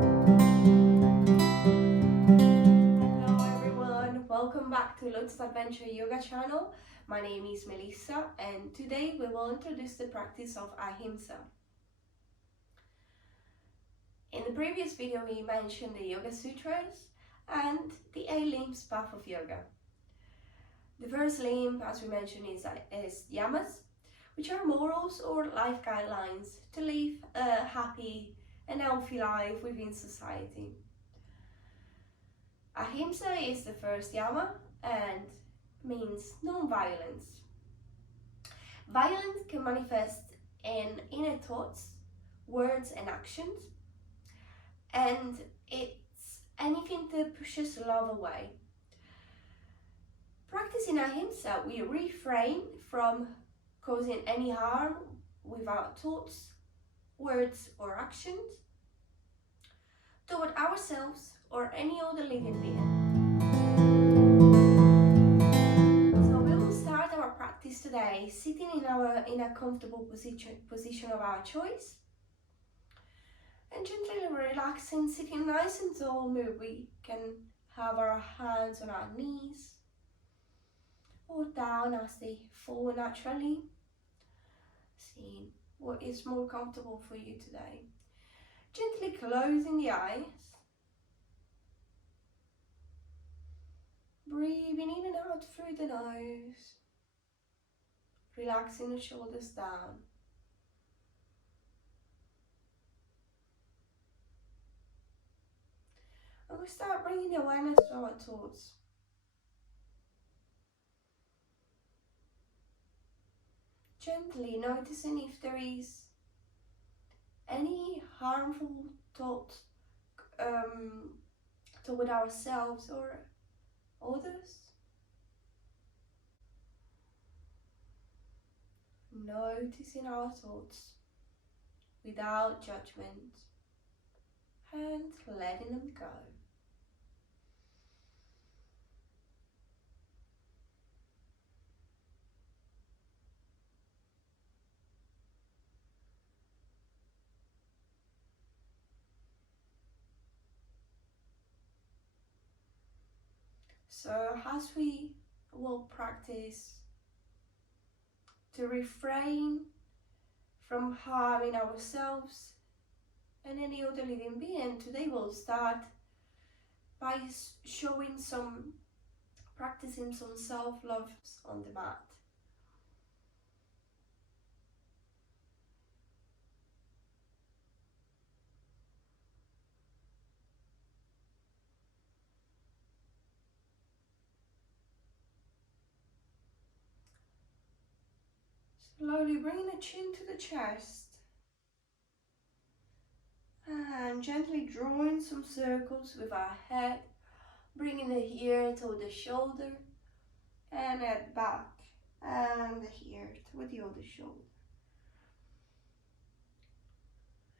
Hello everyone, welcome back to Lotus Adventure Yoga channel. My name is Melissa and today we will introduce the practice of ahimsa. In the previous video we mentioned the Yoga Sutras and the 8 limbs path of yoga. The first limb, as we mentioned, is yamas, which are morals or life guidelines to live a happy and healthy life within society. Ahimsa is the first yama and means non-violence. Violence can manifest in inner thoughts, words and actions, and it's anything that pushes love away. Practicing ahimsa, we refrain from causing any harm with our thoughts, words or actions toward ourselves or any other living being. So we will start our practice today sitting in a comfortable position of our choice and gently relaxing, sitting nice and tall. Maybe we can have our hands on our knees or down as they fall naturally. Seeing what is more comfortable for you today. Gently closing the eyes. Breathing in and out through the nose. Relaxing the shoulders down. And we start bringing the awareness to our thoughts. Gently noticing if there is any harmful thought toward ourselves or others. Noticing our thoughts without judgment and letting them go. So as we will practice to refrain from harming ourselves and any other living being, today we'll start by practicing some self-love on the mat. Slowly bringing the chin to the chest and gently drawing some circles with our head, bringing the ear toward the shoulder and head back and the ear toward the other shoulder.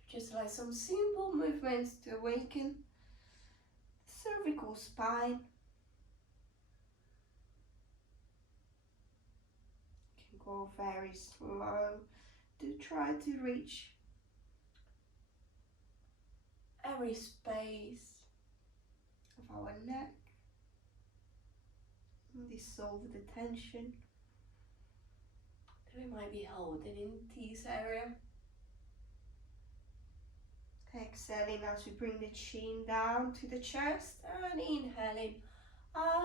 Just like some simple movements to awaken the cervical spine. You can go very slow to try to reach every space of our neck and dissolve the tension that we might be holding in this area. Exhaling as we bring the chin down to the chest and inhaling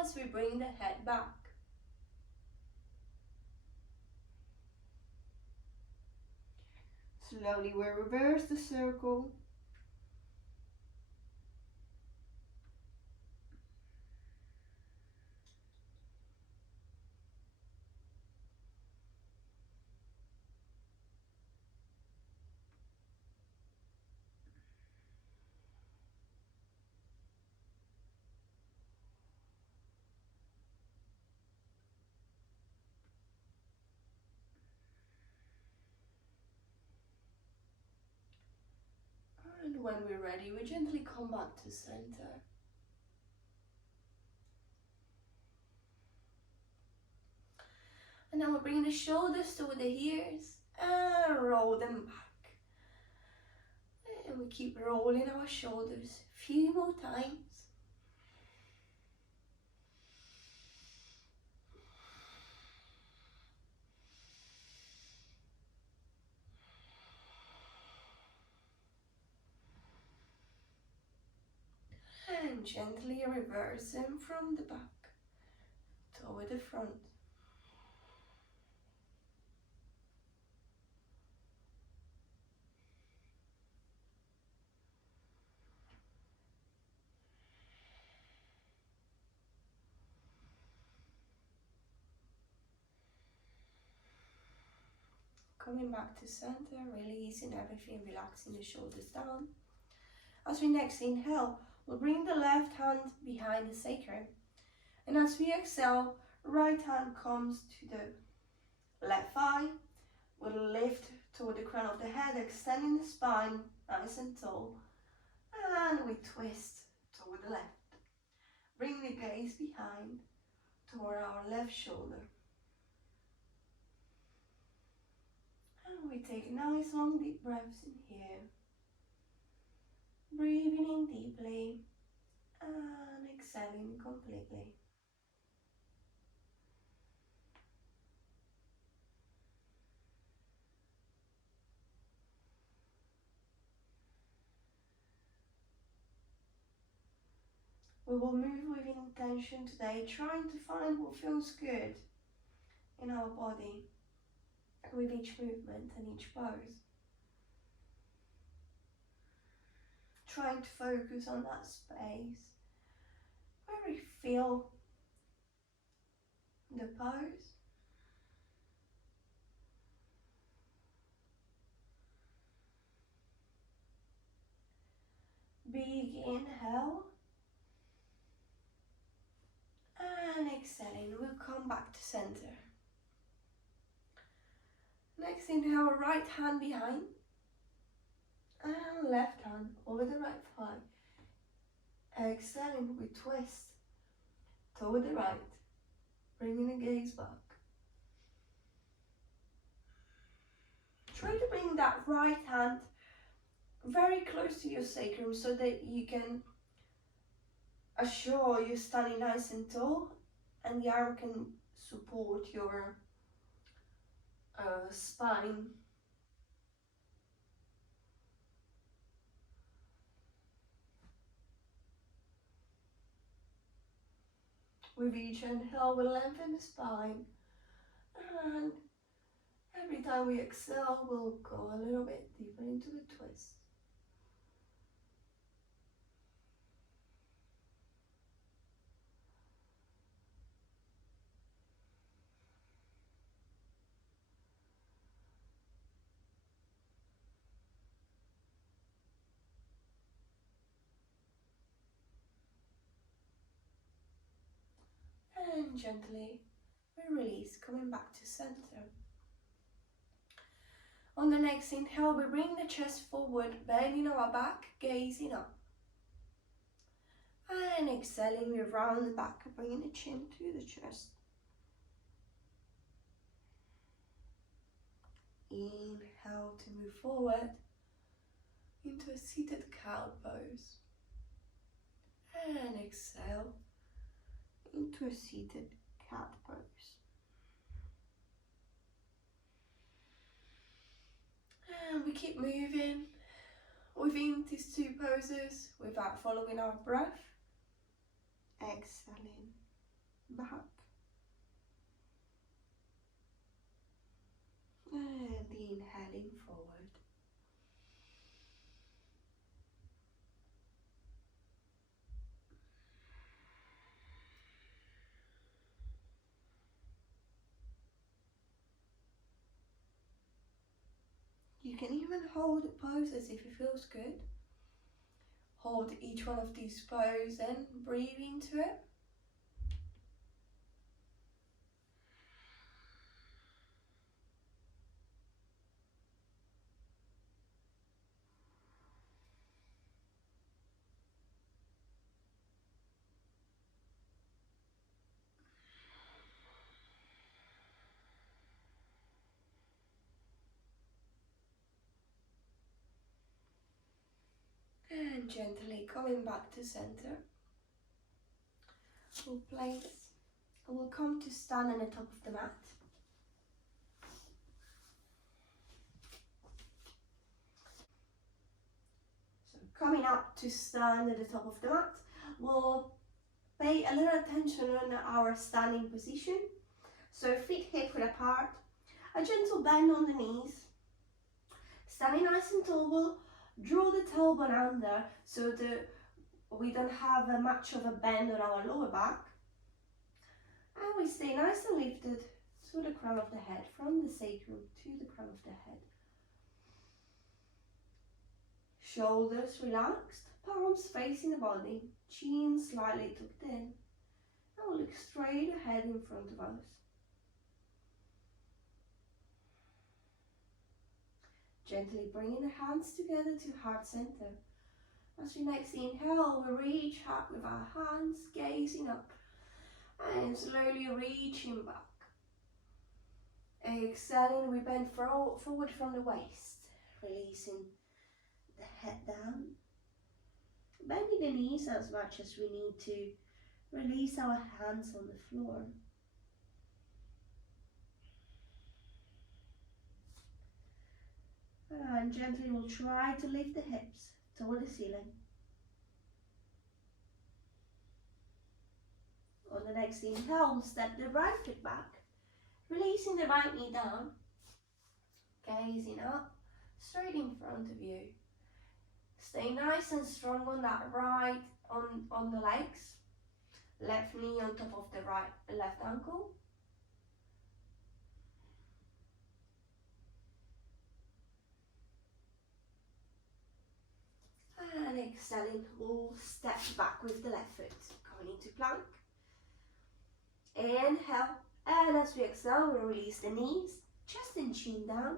as we bring the head back. Slowly we reverse the circle. And when we're ready, we gently come back to center. And now we're bringing the shoulders toward the ears and roll them back. And we keep rolling our shoulders a few more times. And gently reverse them from the back toward the front. Coming back to center, releasing everything, relaxing the shoulders down. As we next inhale, we'll bring the left hand behind the sacrum. And as we exhale, right hand comes to the left thigh. We'll lift toward the crown of the head, extending the spine nice and tall. And we twist toward the left. Bring the gaze behind toward our left shoulder. And we take nice long deep breaths in here. Breathing in deeply and exhaling completely. We will move with intention today, trying to find what feels good in our body with each movement and each pose. Trying to focus on that space where we feel the pose. Big inhale. And exhaling, we'll come back to center. Next inhale, right hand behind. And left hand over the right thigh. Exhaling, we twist toward the right, bringing the gaze back. Try to bring that right hand very close to your sacrum so that you can assure you're standing nice and tall and the arm can support your spine. With each inhale, we'll lengthen the spine, and every time we exhale, we'll go a little bit deeper into the twist. And gently we release, coming back to center. On the next inhale, we bring the chest forward, bending our back, gazing up. And exhaling, we round the back, bringing the chin to the chest. Inhale to move forward into a seated cow pose. And exhale into a seated cat pose. And we keep moving within these two poses without following our breath. Exhaling back. And inhaling forward. You can even hold the poses if it feels good. Hold each one of these poses and breathe into it. And gently coming back to center, we'll come to stand on the top of the mat. So coming up to stand at the top of the mat, we'll pay a little attention on our standing position. So feet hip width apart, a gentle bend on the knees, standing nice and tall. Draw the tailbone under so that we don't have much of a bend on our lower back. And we stay nice and lifted to the crown of the head, from the sacrum to the crown of the head. Shoulders relaxed, palms facing the body, chin slightly tucked in. And we'll look straight ahead in front of us. Gently bringing the hands together to heart center. As we next inhale, we reach up with our hands, gazing up, and slowly reaching back. Exhaling, we bend forward from the waist, releasing the head down. Bending the knees as much as we need to. Release our hands on the floor. And gently we'll try to lift the hips toward the ceiling. On the next inhale, we'll step the right foot back, releasing the right knee down, gazing up, straight in front of you. Stay nice and strong on that right, on the legs. Left knee on top of the left ankle. And exhaling, we'll step back with the left foot, going into plank. Inhale, and as we exhale, we'll release the knees, chest and chin down.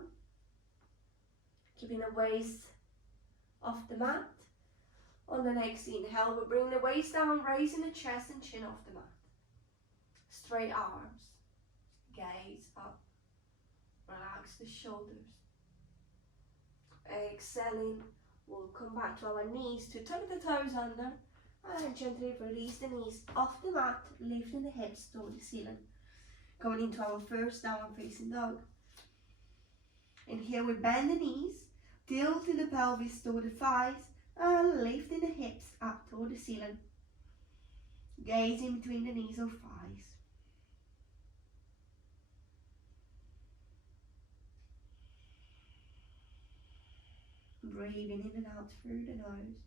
Keeping the waist off the mat. On the next inhale, we'll bring the waist down, raising the chest and chin off the mat. Straight arms, gaze up, relax the shoulders. Exhaling, we'll come back to our knees to tuck the toes under and gently release the knees off the mat, lifting the hips toward the ceiling. Going into our first downward facing dog. And here we bend the knees, tilting the pelvis toward the thighs, and lifting the hips up toward the ceiling. Gazing between the knees or thighs. Breathing in and out through the nose.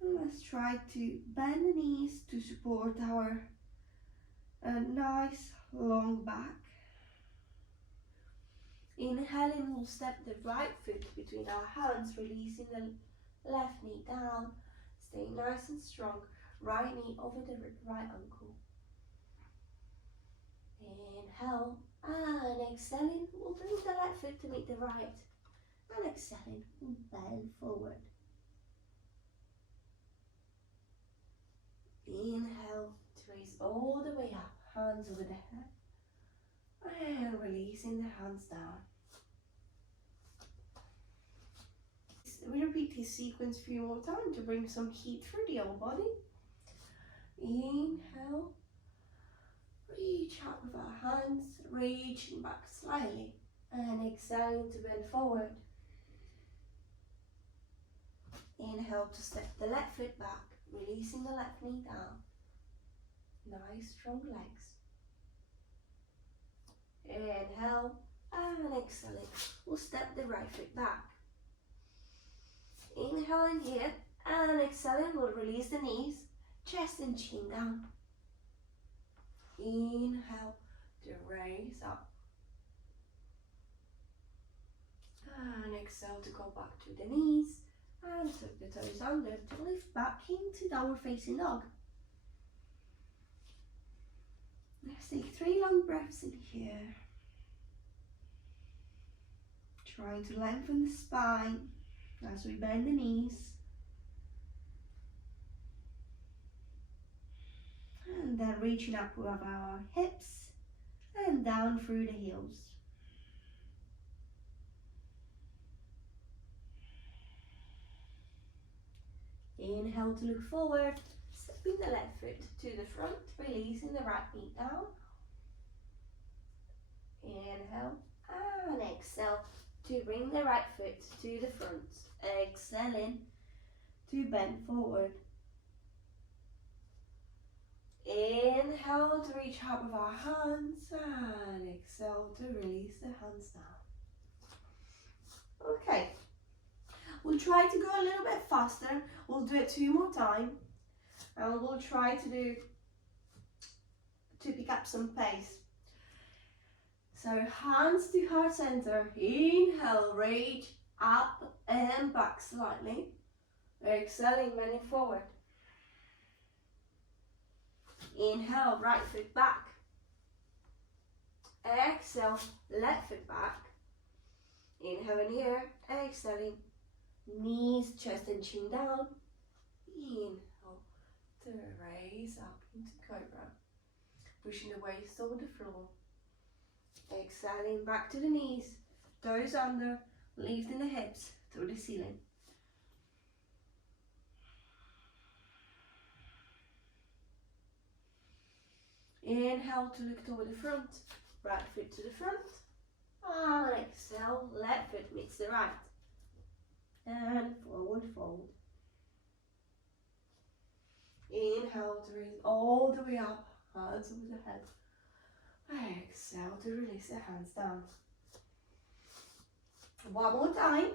And let's try to bend the knees to support our nice long back. Inhaling, we'll step the right foot between our hands, releasing the left knee down. Stay nice and strong. Right knee over the right ankle. Inhale, and exhaling, we'll bring the left foot to meet the right. And exhaling, we'll bend forward. Inhale, twist all the way up, hands over the head. And releasing the hands down. We repeat this sequence a few more times to bring some heat through the whole body. Inhale, reach out with our hands, reaching back slightly, and exhaling to bend forward. Inhale to step the left foot back, releasing the left knee down. Nice strong legs. Inhale and exhaling. We'll step the right foot back. Inhaling here and exhaling, we'll release the knees, chest and chin down. Inhale to raise up. And exhale to go back to the knees and tuck the toes under to lift back into downward facing dog. Let's take 3 long breaths in here. Trying to lengthen the spine as we bend the knees. And then reaching up with our hips and down through the heels. Inhale to look forward, stepping the left foot to the front, releasing the right knee down. Inhale and exhale to bring the right foot to the front. Exhaling to bend forward. Inhale to reach up with our hands and exhale to release the hands down. Okay, we'll try to go a little bit faster. We'll do it 2 more times and we'll try to pick up some pace. So hands to heart center. Inhale, reach up and back slightly. Exhaling, bending forward. Inhale, right foot back. Exhale, left foot back. Inhale in here, exhaling. Knees, chest and chin down. Inhale to raise up into cobra. Pushing the waist over the floor. Exhaling back to the knees, toes under, lifting the hips to the ceiling. Inhale to look toward the front, right foot to the front. And exhale, left foot meets the right. And forward fold. Inhale to raise all the way up, hands over the head. Exhale to release the hands down. One more time.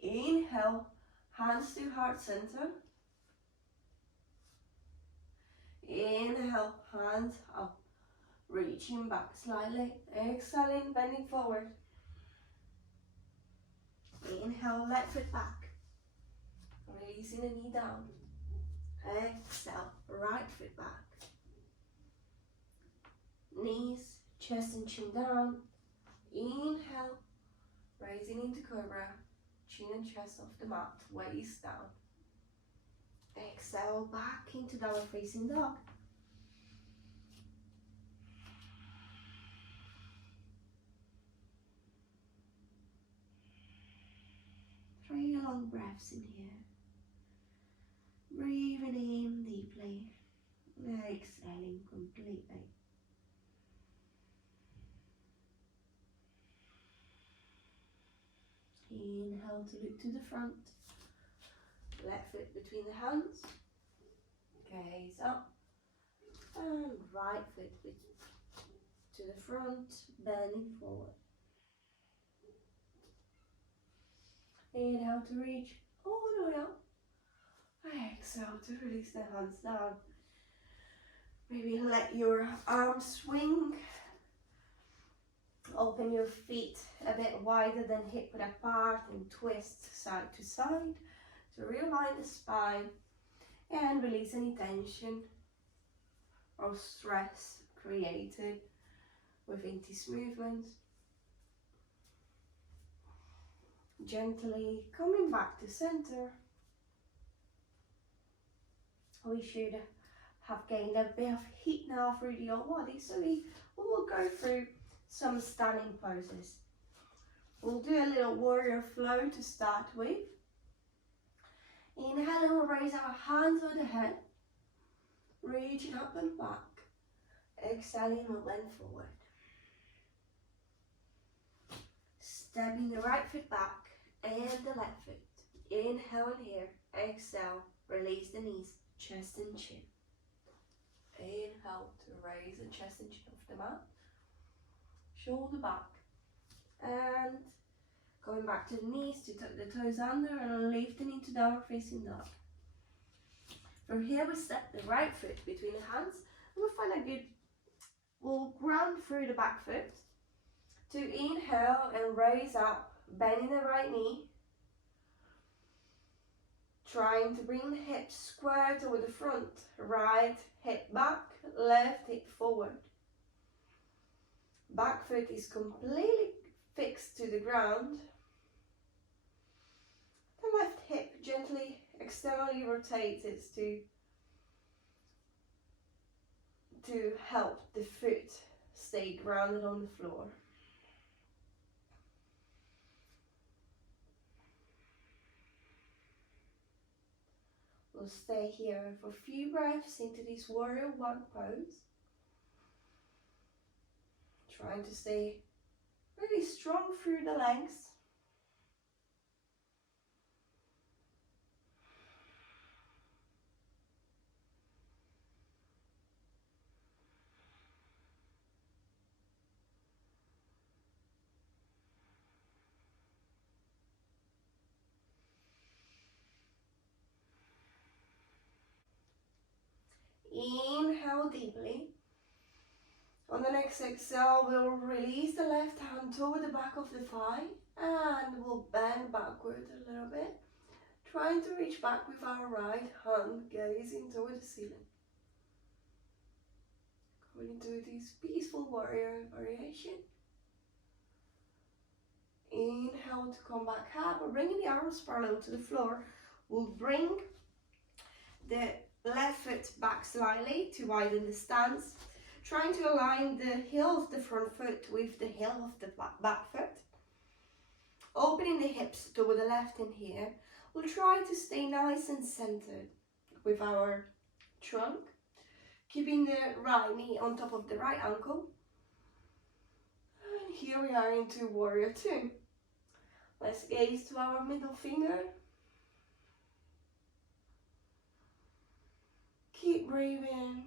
Inhale, hands to heart center. Inhale, hands up, reaching back slightly. Exhaling, bending forward. Inhale, left foot back, releasing the knee down. Exhale, right foot back. Knees, chest and chin down. Inhale, raising into cobra, chin and chest off the mat, waist down. Exhale, back into downward facing dog. Three long breaths in here. Breathing in deeply, exhaling completely. Inhale to look to the front. Left foot between the hands. Gaze up. And right foot to the front, bending forward. Inhale to reach all the way up. Exhale to release the hands down. Maybe let your arms swing. Open your feet a bit wider than hip width apart and twist side to side to realign the spine and release any tension or stress created within these movements. Gently coming back to center. We should have gained a bit of heat now through the whole body, so we will go through some standing poses. We'll do a little warrior flow to start with. Inhale and we'll raise our hands over the head, reaching up and back. Exhaling, we'll bend forward. Stepping the right foot back and the left foot. Inhale in here, exhale, release the knees, chest and chin. Inhale to raise the chest and chin off the mat. Shoulder back. And going back to the knees to tuck the toes under and lifting into downward facing dog. From here we step the right foot between the hands and we'll find a good, we'll ground through the back foot to inhale and raise up, bending the right knee. Trying to bring the hips square toward the front, right hip back, left hip forward. Back foot is completely fixed to the ground. The left hip gently externally rotated to help the foot stay grounded on the floor. We'll stay here for a few breaths into this warrior one pose. Trying to stay really strong through the legs. Inhale deeply. On the next exhale, we'll release the left hand toward the back of the thigh and we'll bend backward a little bit, trying to reach back with our right hand, gazing toward the ceiling. Going into this peaceful warrior variation. Inhale to come back up. We're bringing the arms parallel to the floor. We'll bring the left foot back slightly to widen the stance, trying to align the heel of the front foot with the heel of the back foot. Opening the hips toward the left in here. We'll try to stay nice and centered with our trunk, keeping the right knee on top of the right ankle. And here we are into warrior two. Let's gaze to our middle finger. Keep breathing.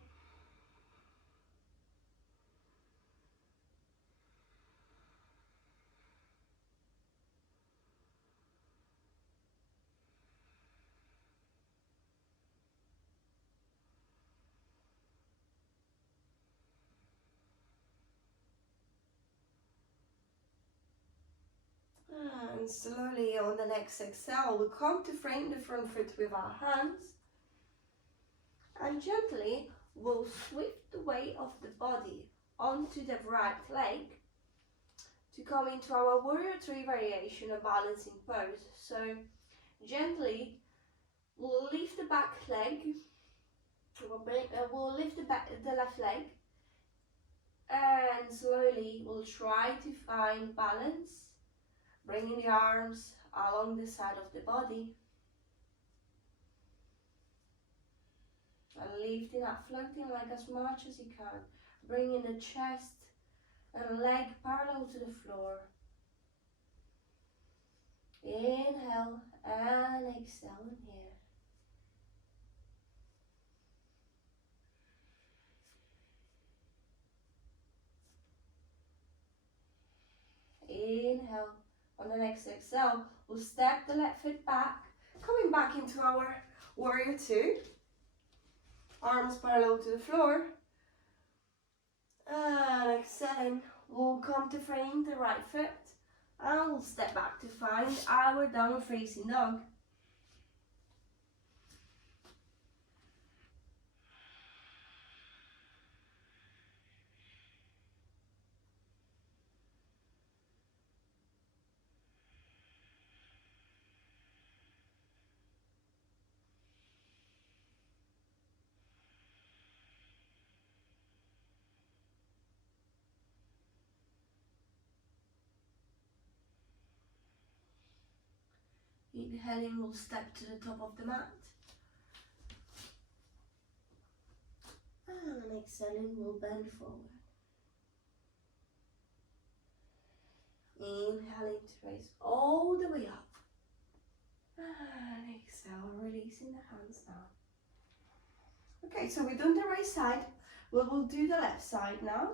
And slowly on the next exhale, we'll come to frame the front foot with our hands. And gently, we'll sweep the weight of the body onto the right leg to come into our warrior three variation of balancing pose. So gently, we'll lift the back leg, we'll lift the left leg, and slowly we'll try to find balance, bringing the arms along the side of the body. And lifting up, floating like as much as you can, bringing the chest and leg parallel to the floor. Inhale and exhale in here. Inhale. On the next exhale, we'll step the left foot back, coming back into our warrior two. Arms parallel to the floor. And exhaling, we'll come to frame the right foot. And we'll step back to find our downward facing dog. Inhaling, we'll step to the top of the mat. And exhaling, we'll bend forward. Inhaling to raise all the way up. And exhale, releasing the hands down. Okay, so we've done the right side. We'll do the left side now.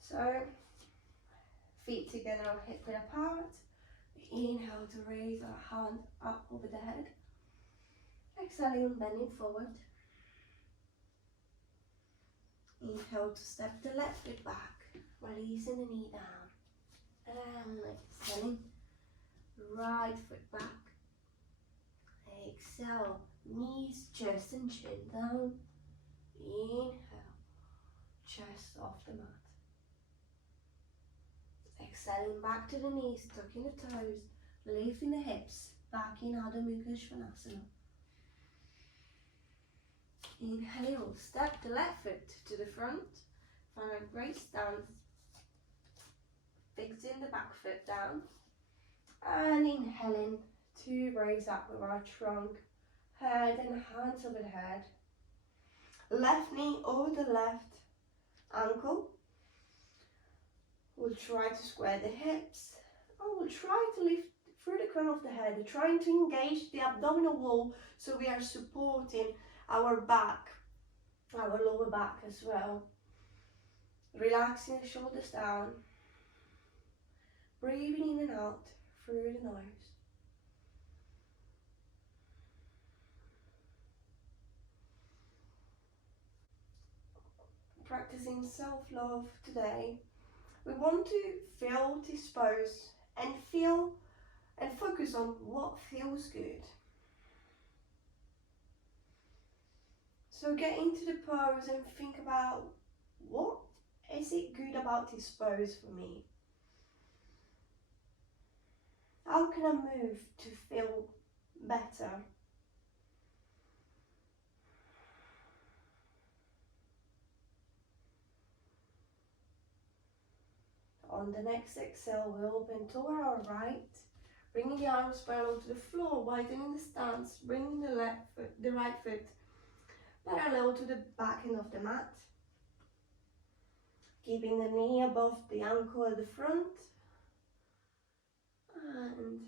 So, feet together or hip width apart. Inhale to raise our hand up over the head. Exhaling and bending forward. Inhale to step the left foot back, releasing the knee down. And exhaling, right foot back. Exhale, knees, chest and chin down. Inhale, chest off the mat. Exhaling back to the knees, tucking the toes, lifting the hips, back in Adho Mukha Svanasana. Inhale, we'll step the left foot to the front, Find a great stance, fixing the back foot down, and inhaling to raise up with our trunk, head and hands over the head. Left knee over the left ankle. We'll try to square the hips, and we'll try to lift through the crown of the head, trying to engage the abdominal wall so we are supporting our back, our lower back as well. Relaxing the shoulders down, breathing in and out through the nose. Practicing self-love today. We want to feel this pose and focus on what feels good. So get into the pose and think about, what is it good about this pose for me? How can I move to feel better? On the next exhale, we open toward our right, bringing the arms parallel to the floor, widening the stance, bringing the right foot parallel to the back end of the mat, keeping the knee above the ankle at the front, and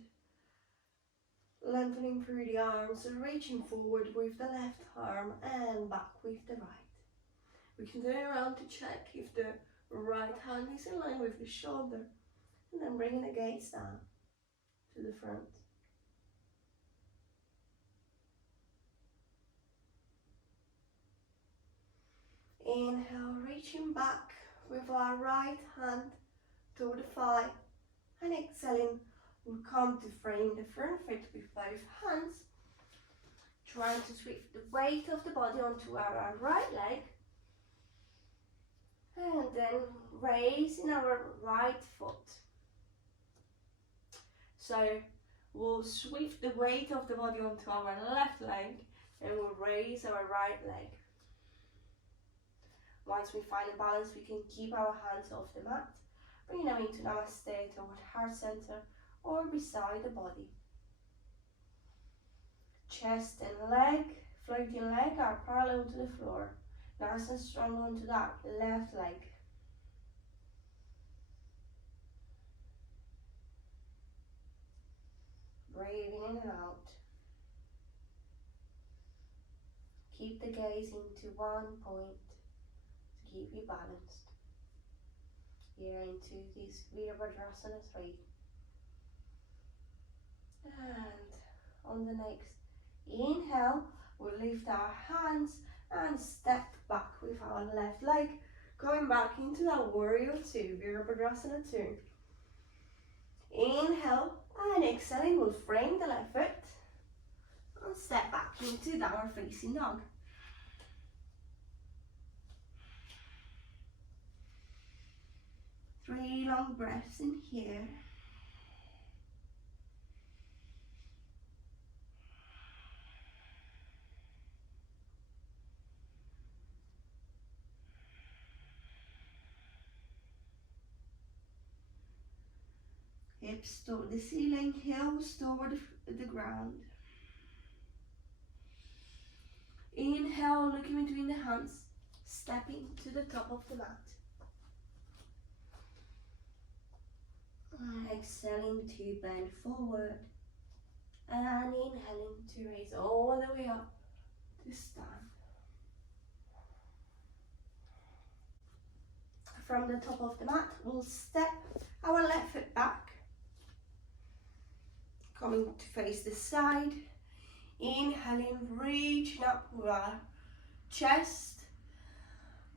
lengthening through the arms and reaching forward with the left arm and back with the right. We can turn around to check if the right hand is in line with the shoulder, and then bringing the gaze down to the front. Inhale, reaching back with our right hand toward the thigh, and exhaling, we'll come to frame the front foot with both hands, trying to shift the weight of the body onto our right leg, and then raising our right foot. So we'll shift the weight of the body onto our left leg, and we'll raise our right leg. Once we find a balance, we can keep our hands off the mat, bringing them into Namaste toward heart center or beside the body. Chest and leg, floating leg are parallel to the floor. Nice and strong onto that left leg. Breathing in and out. Keep the gaze into one point to keep you balanced. Here into this Virabhadrasana 3. And on the next inhale, we'll lift our hands and step back with our left leg, going back into that Warrior 2, Virabhadrasana 2. Inhale, and exhaling, we'll frame the left foot and step back into downward facing dog. Three long breaths in here. Hips toward the ceiling, heels toward the ground. Inhale, looking between the hands, stepping to the top of the mat. Exhaling to bend forward, and inhaling to raise all the way up to stand. From the top of the mat, we'll step our left foot back, coming to face the side. Inhaling, reaching up with our chest,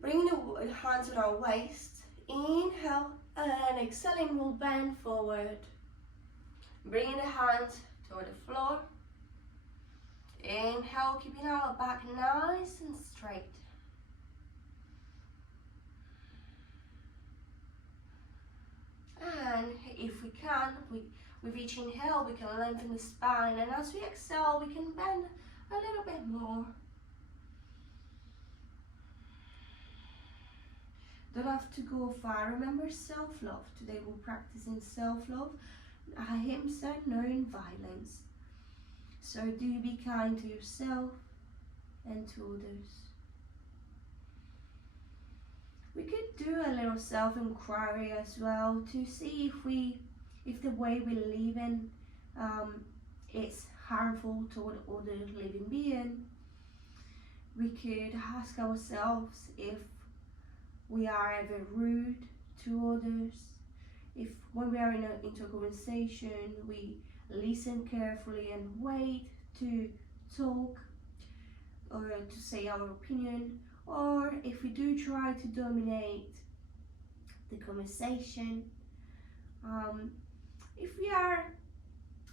bringing the hands on our waist. Inhale, and exhaling, we'll bend forward, bringing the hands toward the floor. Inhale, keeping our back nice and straight. And if we can, with each inhale, we can lengthen the spine, and as we exhale, we can bend a little bit more. Don't have to go far. Remember self-love. Today we're practicing self-love, ahimsa, non-violence. So do be kind to yourself and to others. We could do a little self-inquiry as well to see if the way we live in is harmful toward other living being. We could ask ourselves if we are ever rude to others, if when we are into a conversation we listen carefully and wait to talk or to say our opinion, or if we do try to dominate the conversation, if we are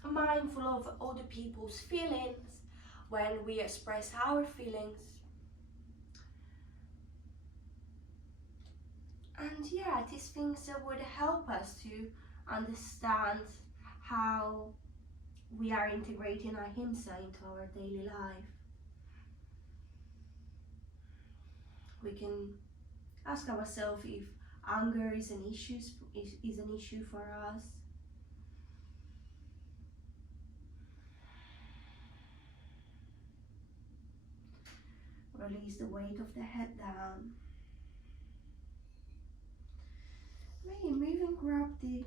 mindful of other people's feelings when we express our feelings. And yeah, these things that would help us to understand how we are integrating ahimsa into our daily life. We can ask ourselves if anger is an issue for us. Release the weight of the head down. Maybe move and grab the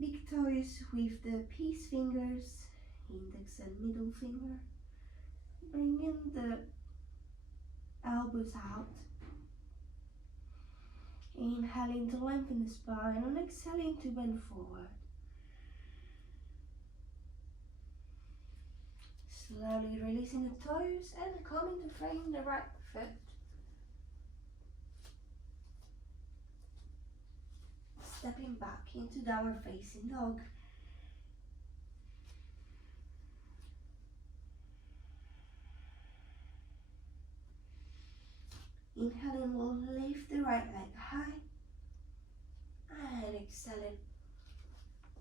big toes with the peace fingers, index and middle finger. Bringing the elbows out. Inhaling to lengthen the spine and exhaling to bend forward. Slowly releasing the toes and coming to frame the right foot. Stepping back into downward facing dog. Inhaling, we'll lift the right leg high. And exhaling,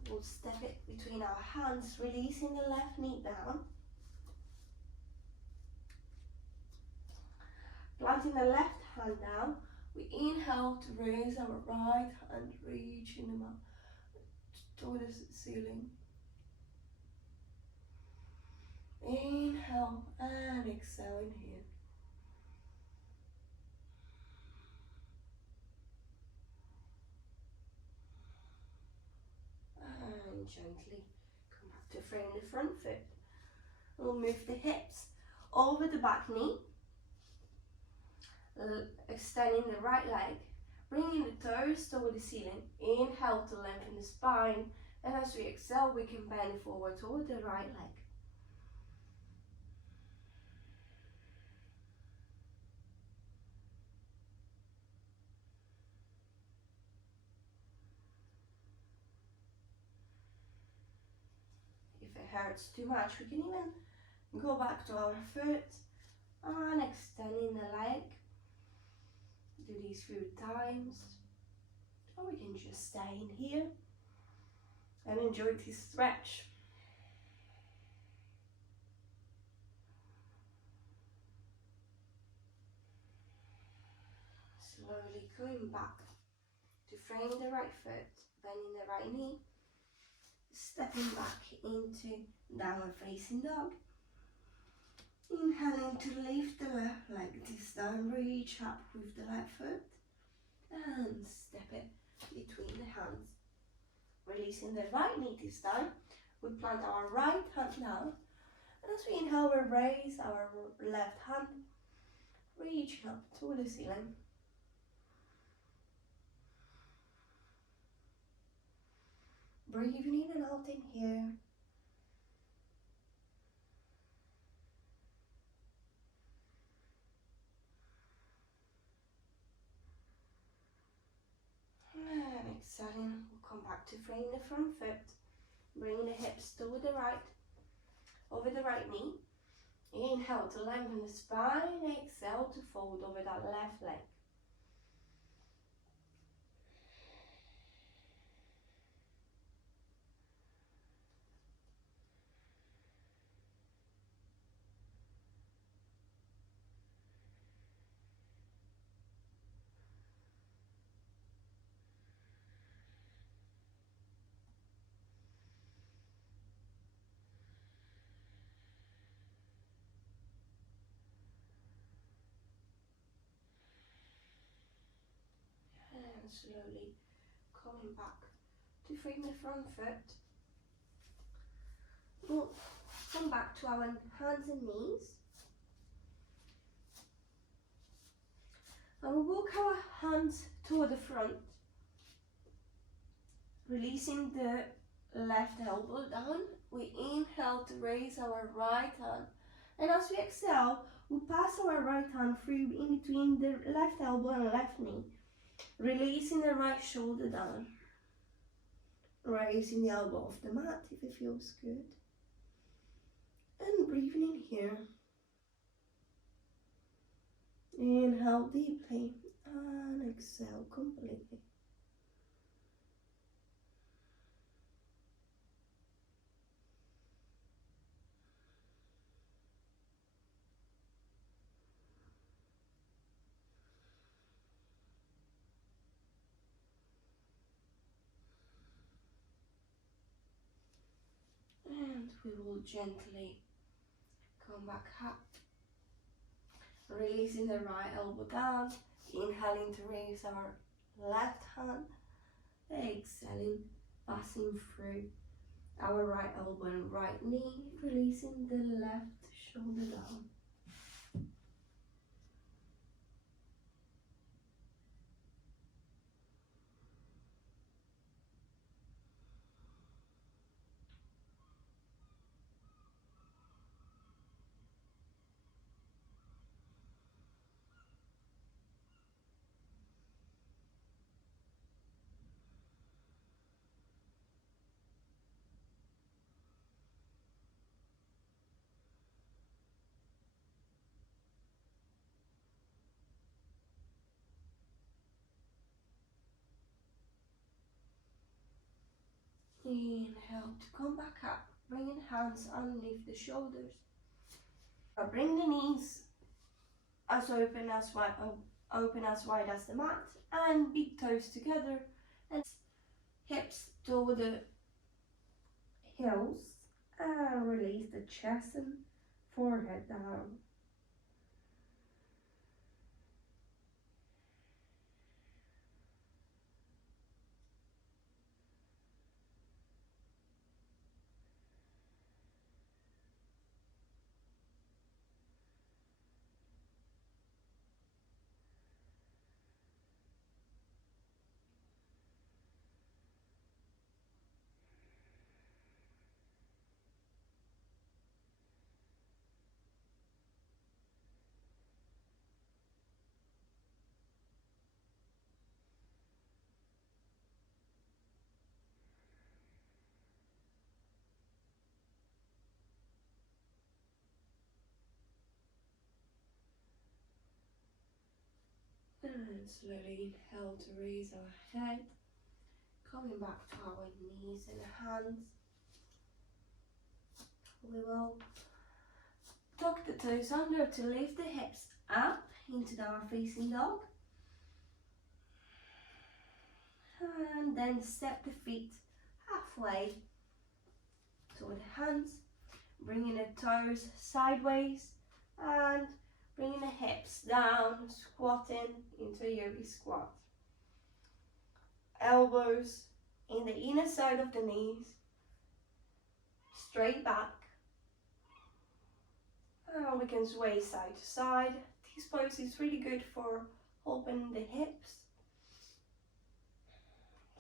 we'll step it between our hands, releasing the left knee down. Planting the left hand down, we inhale to raise our right hand, reaching them up towards the ceiling. Inhale and exhale in here. And gently come back to frame the front foot. We'll move the hips over the back knee, extending the right leg, bringing the toes toward the ceiling. Inhale to lengthen the spine, and as we exhale we can bend forward toward the right leg. If it hurts too much, we can even go back to our foot and extending the leg. Do these few times, or we can just stay in here and enjoy this stretch. Slowly going back to frame the right foot, bending the right knee, stepping back into downward facing dog. Inhaling to lift the left leg this time, reach up with the left foot and step it between the hands. Releasing the right knee this time, we plant our right hand down, and as we inhale we raise our left hand, reaching up to the ceiling. Breathing in and out in here. And exhaling, we'll come back to frame the front foot, bringing the hips toward the right, over the right knee. Inhale to lengthen the spine, exhale to fold over that left leg. slowly coming back to frame the front foot. We'll come back to our hands and knees. And we'll walk our hands toward the front, releasing the left elbow down. We inhale to raise our right hand. And as we exhale, we pass our right hand through in between the left elbow and left knee, releasing the right shoulder down. Raising the elbow off the mat if it feels good. And breathing in here. Inhale deeply and exhale completely. And we will gently come back up, releasing the right elbow down, inhaling to raise our left hand, exhaling, passing through our right elbow and right knee, releasing the left shoulder down. Inhale to come back up, bringing hands underneath the shoulders. Bring the knees as open as wide as the mat, and big toes together, and hips toward the heels, and release the chest and forehead down. And slowly inhale to raise our head, coming back to our knees and hands. We will tuck the toes under to lift the hips up into downward facing dog. And then step the feet halfway toward the hands, bringing the toes sideways and bringing the hips down, squatting into a yogi squat. Elbows in the inner side of the knees, straight back. And we can sway side to side. This pose is really good for opening the hips.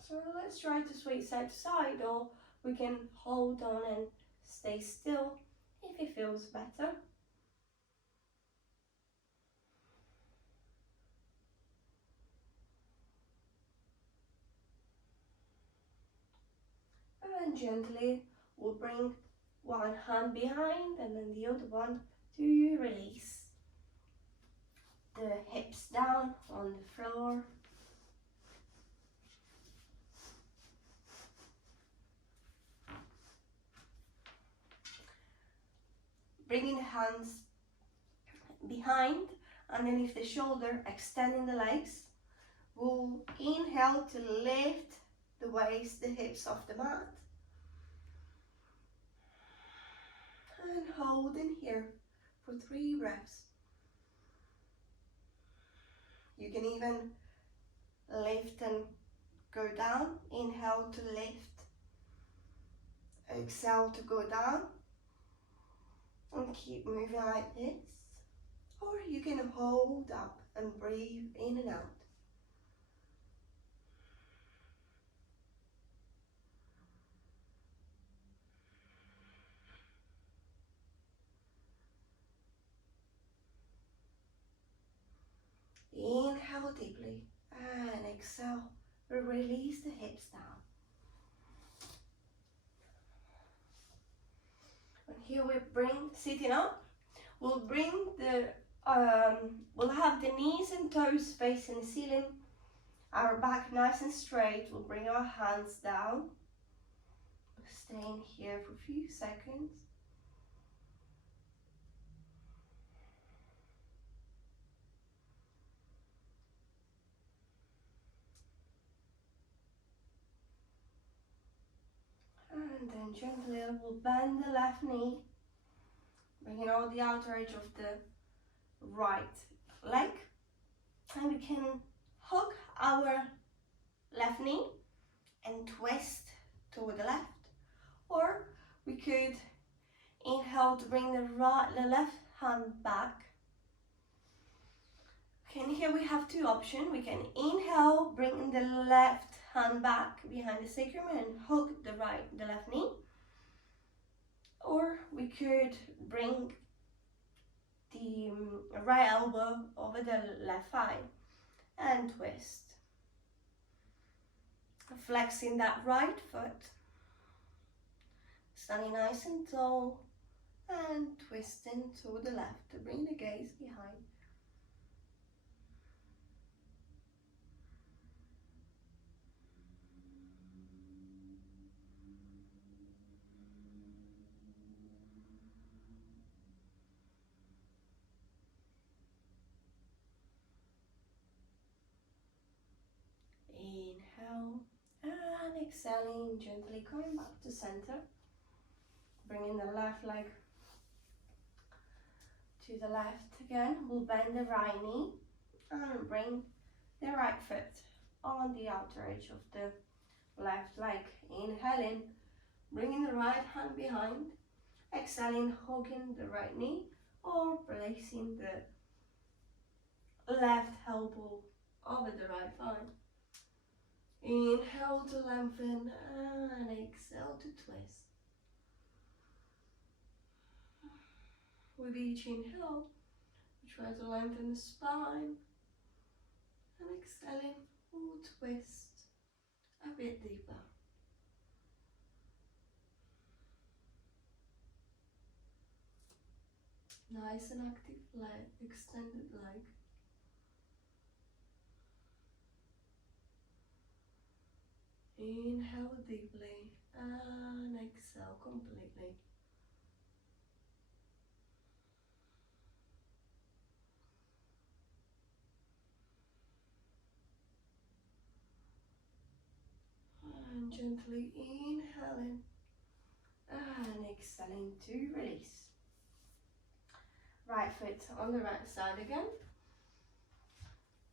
So let's try to sway side to side, or we can hold on and stay still if it feels better. And gently we'll bring one hand behind and then the other one to release the hips down on the floor. Bringing the hands behind, underneath the shoulder, extending the legs. We'll inhale to lift the waist, the hips off the mat. And hold in here for 3 breaths. You can even lift and go down. Inhale to lift, exhale to go down, and keep moving like this. Or you can hold up and breathe in and out. Inhale deeply and exhale. Release the hips down. And here we bring, sitting up, we'll bring the, we'll have the knees and toes facing the ceiling. Our back nice and straight. We'll bring our hands down. Staying here for a few seconds. And then gently we'll bend the left knee, bringing out the outer edge of the right leg. And we can hug our left knee and twist toward the left. Or we could inhale to bring the left hand back. Okay, and here we have two options. We can inhale, bring the left hand back behind the sacrum and hug the left knee. Or we could bring the right elbow over the left thigh and twist. Flexing that right foot, standing nice and tall and twisting to the left to bring the gaze behind. Inhale and exhaling, gently coming back to center. Bringing the left leg to the left again. We'll bend the right knee and bring the right foot on the outer edge of the left leg. Inhaling, bringing the right hand behind. Exhaling, hugging the right knee or placing the left elbow over the right thigh. Inhale to lengthen and exhale to twist. With each inhale, we try to lengthen the spine, and exhaling, we'll twist a bit deeper. Nice and active leg, extended leg. Inhale deeply and exhale completely. And gently inhaling and exhaling to release. Right foot on the right side again.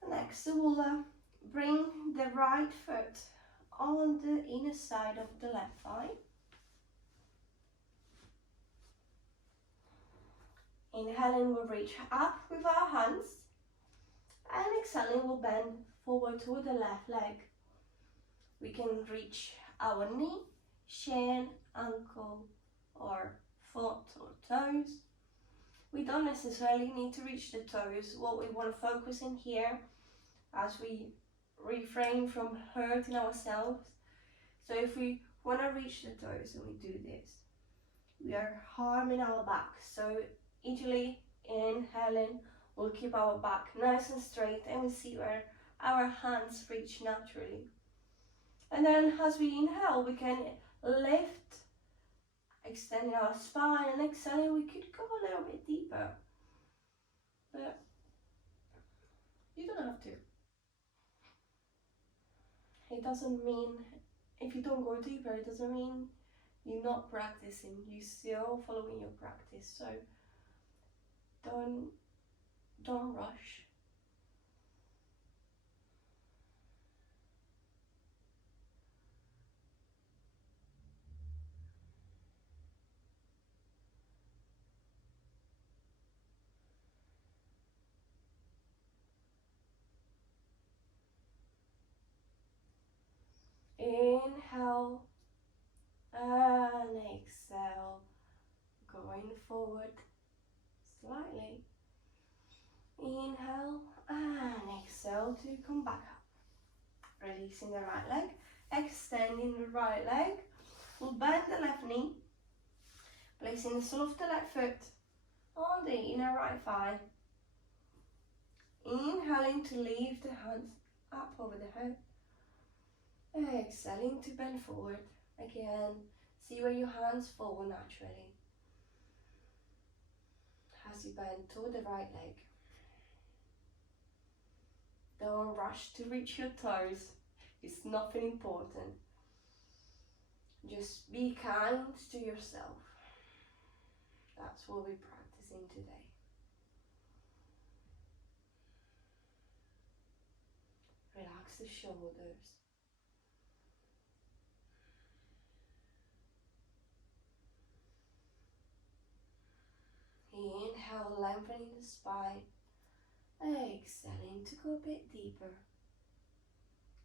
Next we'll bring the right foot on the inner side of the left thigh. Inhaling, we'll reach up with our hands, and exhaling, we'll bend forward toward the left leg. We can reach our knee, shin, ankle, or foot or toes. We don't necessarily need to reach the toes. What we want to focus in here as we refrain from hurting ourselves. So if we want to reach the toes and we do this, we are harming our back. So easily inhaling, we'll keep our back nice and straight and we see where our hands reach naturally. And then as we inhale, we can lift, extending our spine, and exhaling, we could go a little bit deeper. But you don't have to. It doesn't mean, if you don't go deeper, it doesn't mean you're not practicing. You're still following your practice. So don't rush. forward slightly. Inhale and exhale to come back up. Releasing the right leg, extending the right leg. We'll bend the left knee, placing the sole of the left foot on the inner right thigh. Inhaling to lift the hands up over the head. Exhaling to bend forward. Again, see where your hands fall naturally as you bend toward the right leg. Don't rush to reach your toes. It's nothing important. Just be kind to yourself. That's what we're practicing today. Relax the shoulders. Inhale, lengthening the spine. Exhaling to go a bit deeper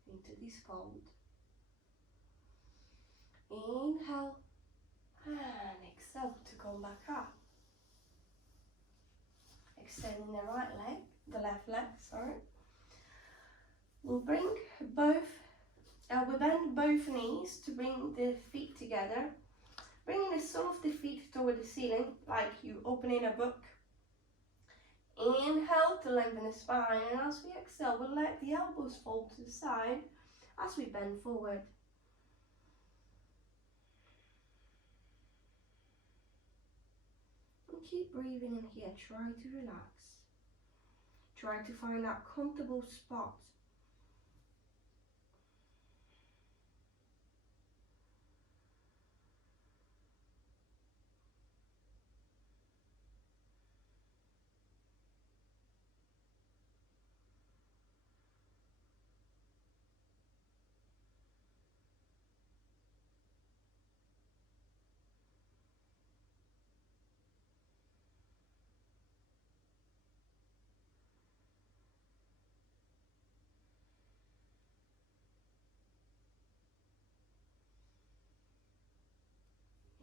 into this fold. Inhale and exhale to come back up. Extending the right leg, the left leg, sorry. We'll bring we bend both knees to bring the feet together. Bring the sole of the feet toward the ceiling, like you opening a book. Inhale to lengthen the spine, and as we exhale, we'll let the elbows fall to the side as we bend forward. And keep breathing in here. Try to relax. Try to find that comfortable spot.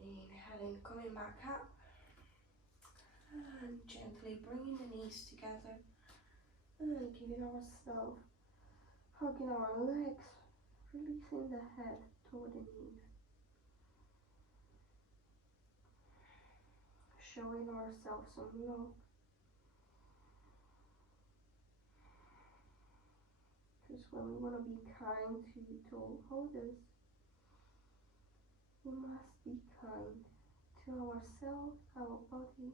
Inhaling, coming back up. And gently bringing the knees together. And giving ourselves, hugging our legs, releasing the head toward the knees. Showing ourselves some love. Because when we want to be kind to others, we must be kind to ourselves, our body.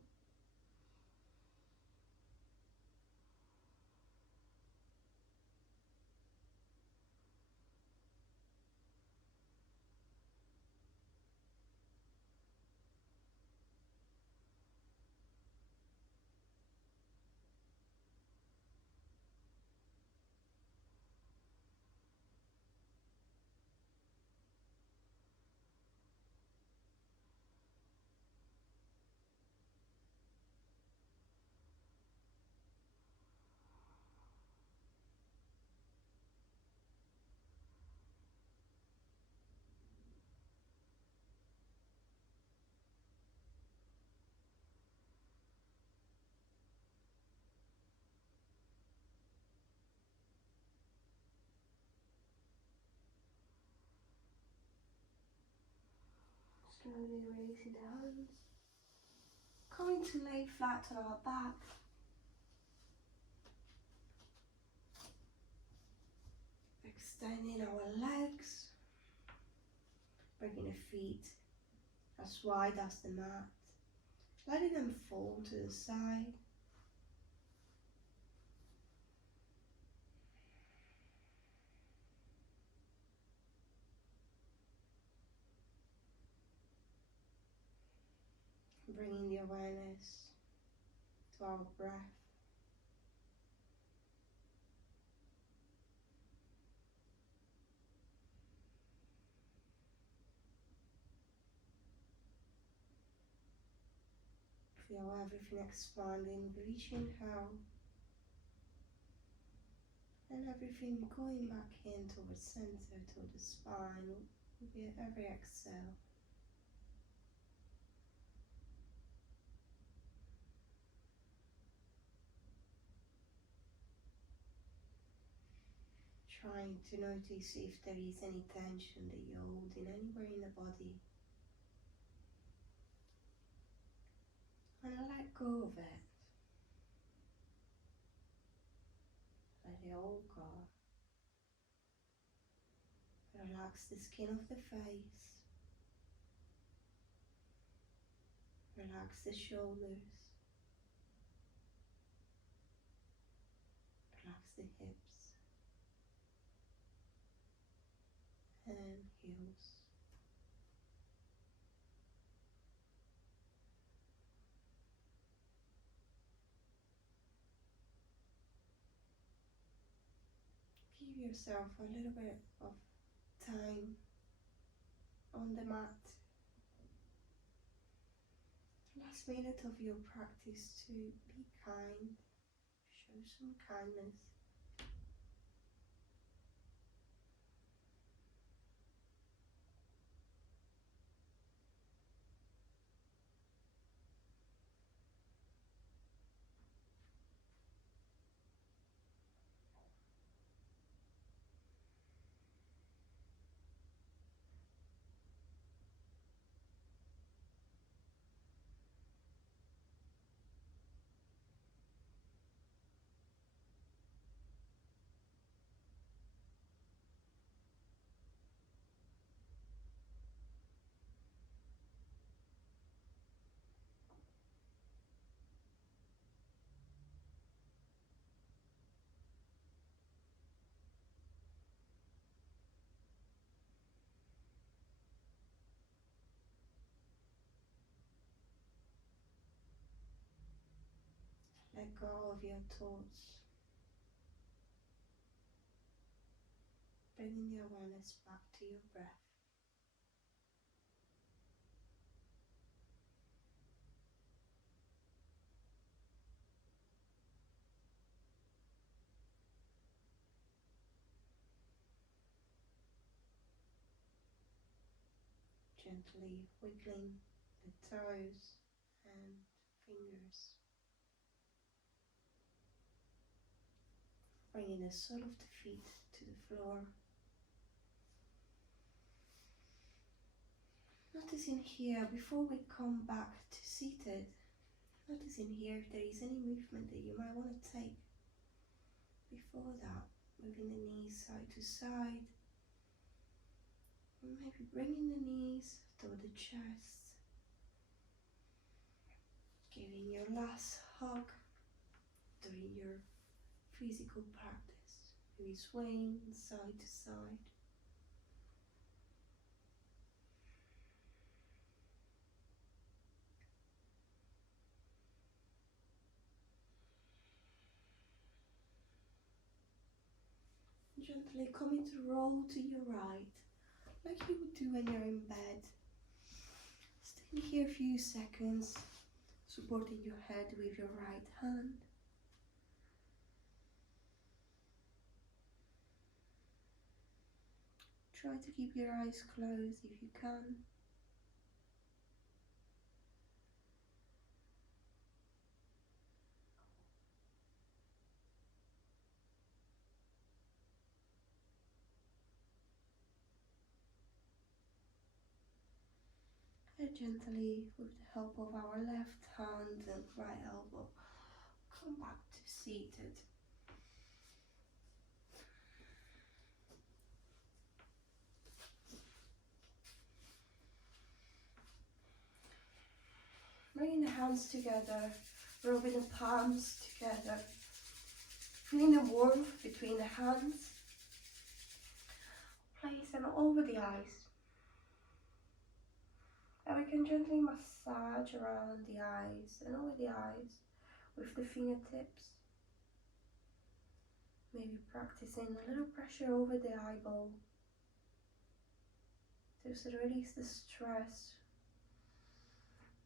Slowly releasing the hands. Coming to lay flat on our back. Extending our legs. Bringing the feet as wide as the mat. Letting them fall to the side. Bringing the awareness to our breath. Feel everything expanding, reaching out, and everything going back in towards center, toward the spine with every exhale. Trying to notice if there is any tension that you're holding anywhere in the body. And let go of it. Let it all go. Relax the skin of the face. Relax the shoulders. Relax the hips and heels. Give yourself a little bit of time on the mat. Last minute of your practice to be kind, show some kindness. Let go of your thoughts. Bringing the awareness back to your breath. Gently wiggling the toes and fingers. Bringing the sole of the feet to the floor. Noticing here, before we come back to seated, noticing here if there is any movement that you might want to take before that. Moving the knees side to side. And maybe bringing the knees toward the chest. Giving your last hug during your physical practice. Maybe swaying side to side. Gently coming to roll to your right, like you would do when you're in bed. Staying here a few seconds, supporting your head with your right hand. Try to keep your eyes closed if you can. And gently, with the help of our left hand and right elbow, come back to seated. Bringing the hands together, rubbing the palms together, feeling the warmth between the hands. Place them over the eyes. And we can gently massage around the eyes and over the eyes with the fingertips. Maybe practicing a little pressure over the eyeball. Just to release the stress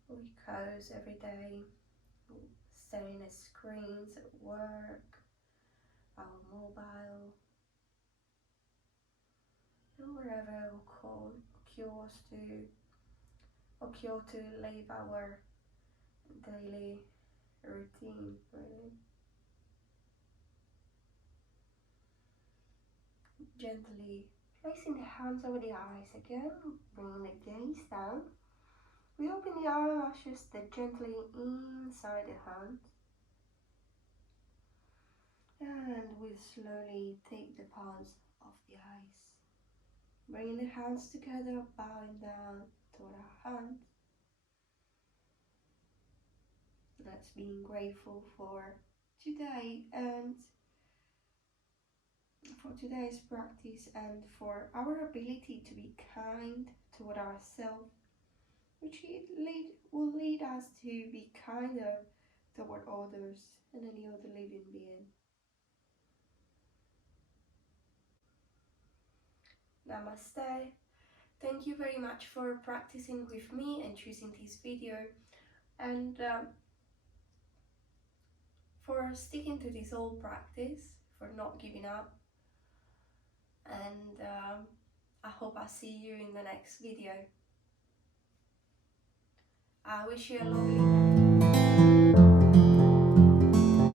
we cause every day, staring at screens at work, our mobile, and wherever occur to live our daily routine, really. Gently placing the hands over the eyes again, bringing the gaze down. We open the eyelashes gently inside the hand. And we slowly take the palms off the eyes. Bringing the hands together, bowing down toward our hands. That's being grateful for today and for today's practice and for our ability to be kind toward ourselves, which will lead us to be kinder toward others and any other living being. Namaste. Thank you very much for practicing with me and choosing this video, and for sticking to this whole practice, for not giving up. And I hope I see you in the next video. I wish you a lovely day.